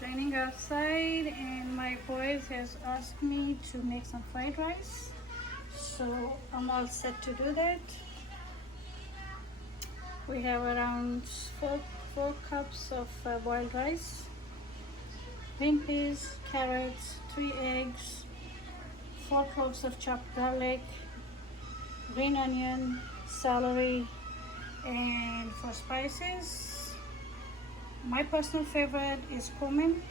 raining outside and my boys has asked me to make some fried rice, so I'm all set to do that. We have around four cups of boiled rice, green peas, carrots, 3 eggs, 4 cloves of chopped garlic, green onion, celery, and for spices, my personal favorite is cumin,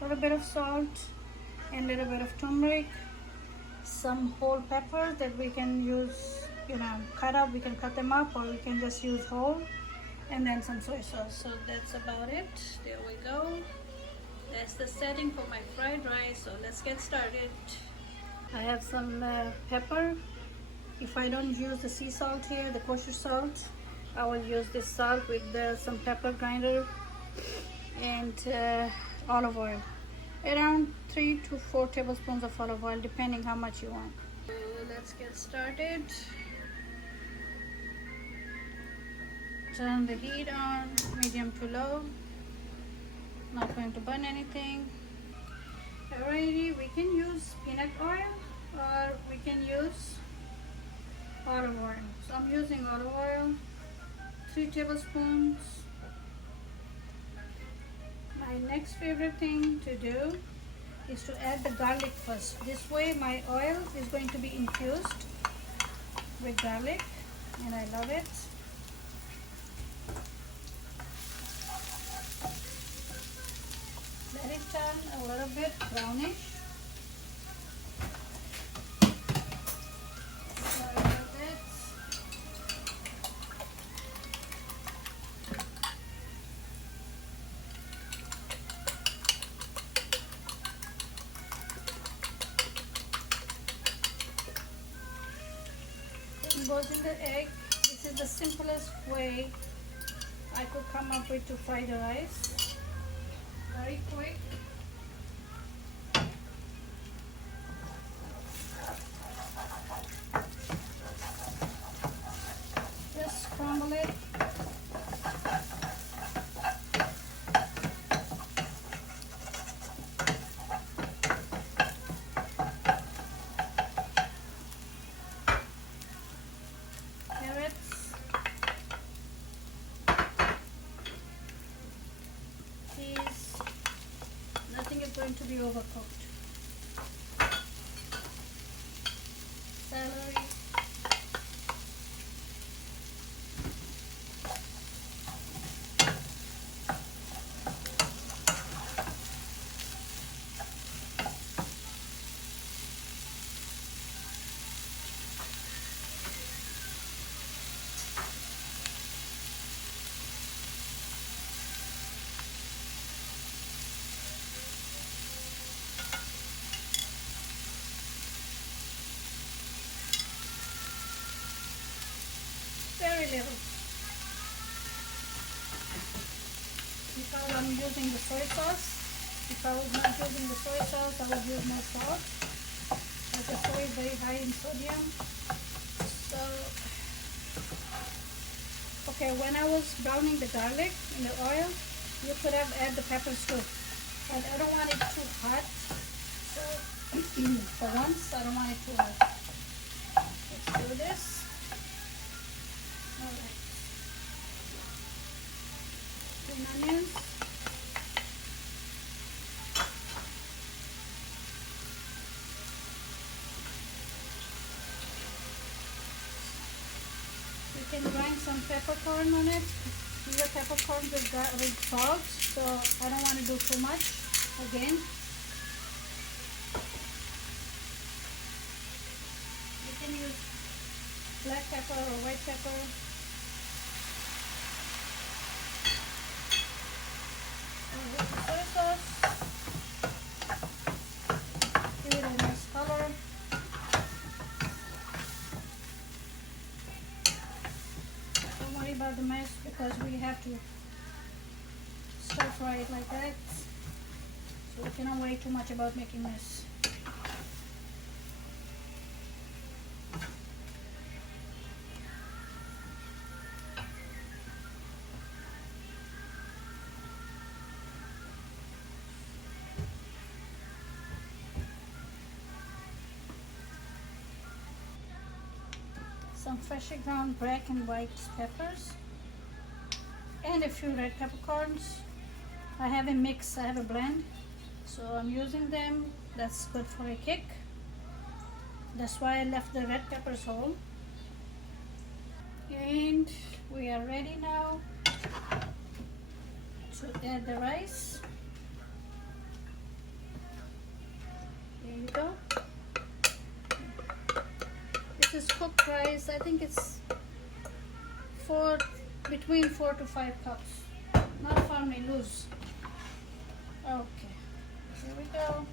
a little bit of salt, and a little bit of turmeric, some whole peppers that we can use, cut up. We can cut them up, or we can just use whole, and then some soy sauce. So that's about it. There we go. That's the setting for my fried rice. So let's get started. I have some pepper. If I don't use the sea salt here, the kosher salt, I will use this salt with some pepper grinder and olive oil. Around 3 to 4 tablespoons of olive oil, depending how much you want. So let's get started. Turn the heat on, medium to low. Not going to burn anything. Alrighty, we can use peanut oil or we can use olive oil. So I'm using olive oil, 3 tablespoons. My next favorite thing to do is to add the garlic first. This way my oil is going to be infused with garlic and I love it. Let it turn a little bit brownish. Goes in the egg. This is the simplest way I could come up with to fry the rice. Very quick. Just scramble it. Carrots, peas, nothing is going to be overcooked. Celery, very little. Because I'm using the soy sauce. If I was not using the soy sauce, I would use more salt. But the soy is very high in sodium. So, okay, when I was browning the garlic in the oil, you could have added the peppers too. But I don't want it too hot. So, for once, I don't want it too hot. Let's do this. Alright. Green onions. You can grind some peppercorn on it. These are peppercorns with salt, so I don't want to do too much again. You can use black pepper or white pepper. With the soy sauce, give it a nice color. Don't worry about the mess because we have to stir fry it like that. So we cannot worry too much about making mess. some freshly ground black and white peppers, and a few red peppercorns. I have a mix, I have a blend, so I'm using them. That's good for a kick. That's why I left the red peppers whole. And we are ready now to add the rice. There you go. This is cooked rice. I think it's between 4 to 5 cups. Not firmly loose. Okay, here we go.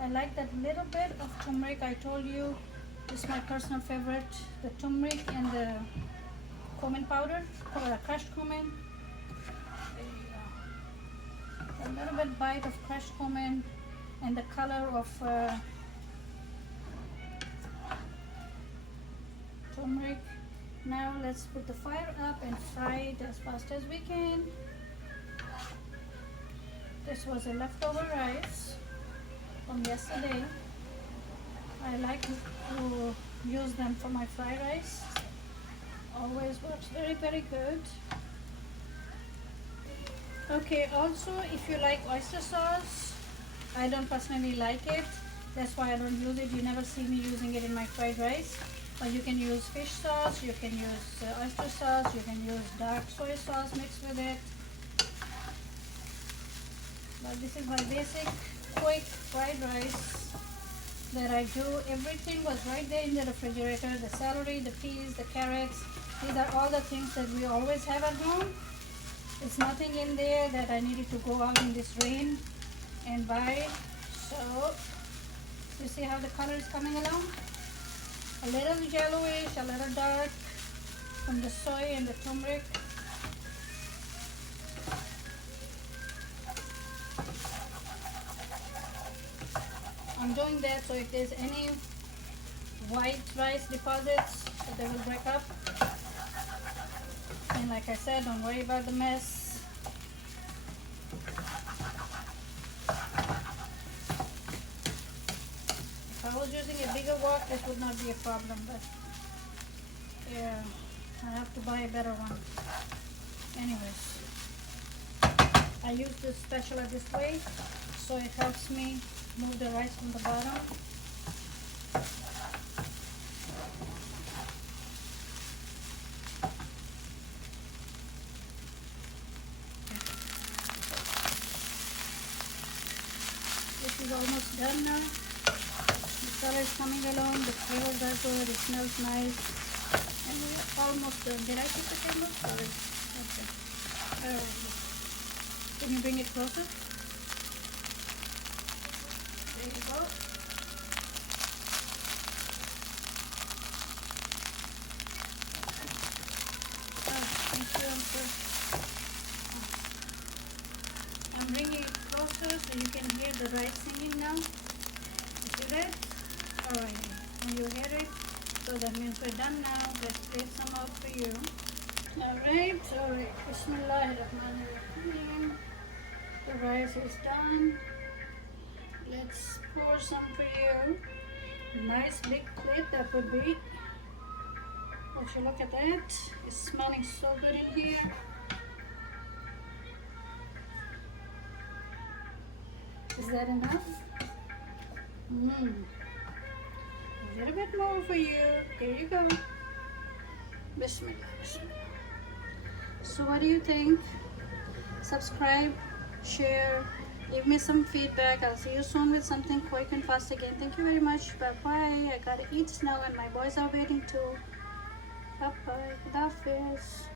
I like that little bit of turmeric. I told you this is my personal favorite, the turmeric and the cumin powder, or the crushed cumin. There you go. A little bit bite of crushed cumin and the color of turmeric. Now let's put the fire up and fry it as fast as we can. This was a leftover rice from yesterday. I like to use them for my fried rice. Always works very good. Okay, also if you like oyster sauce, I don't personally like it. That's why I don't use it. You never see me using it in my fried rice. But you can use fish sauce, you can use oyster sauce, you can use dark soy sauce mixed with it. But this is my basic quick fried rice that I do. Everything was right there in the refrigerator. The celery, the peas, the carrots. These are all the things that we always have at home. There's nothing in there that I needed to go out in this rain and buy. So you see how the color is coming along? A little yellowish, a little dark from the soy and the turmeric. I'm doing that so if there's any white rice deposits, that they will break up. And like I said, don't worry about the mess. If I was using a bigger wok, this would not be a problem, but yeah, I have to buy a better one. Anyways, I use this spatula this way, so it helps me move the rice from the bottom. This is almost done now. The color is coming along, the flavors are good, it smells nice. And we're almost done. Did I put the camera? Sorry. Okay. Can you bring it closer? There you go. Oh, thank you. I'm bringing it closer so you can hear the rice singing now. You see that? Alright, and you hear it? So that means we're done now. Let's take some out for you. Alright. Bismillahirrahmanirrahim. The rice is done. Let's pour some for you. Nice big plate that would be. Would you look at that? It's smelling so good in here. Is that enough? A little bit more for you. There you go. Bismillah. So what do you think? Subscribe, share, give me some feedback. I'll see you soon with something quick and fast again. Thank you very much. Bye bye. I gotta eat now and my boys are waiting too. Bye bye. Khuda Hafiz.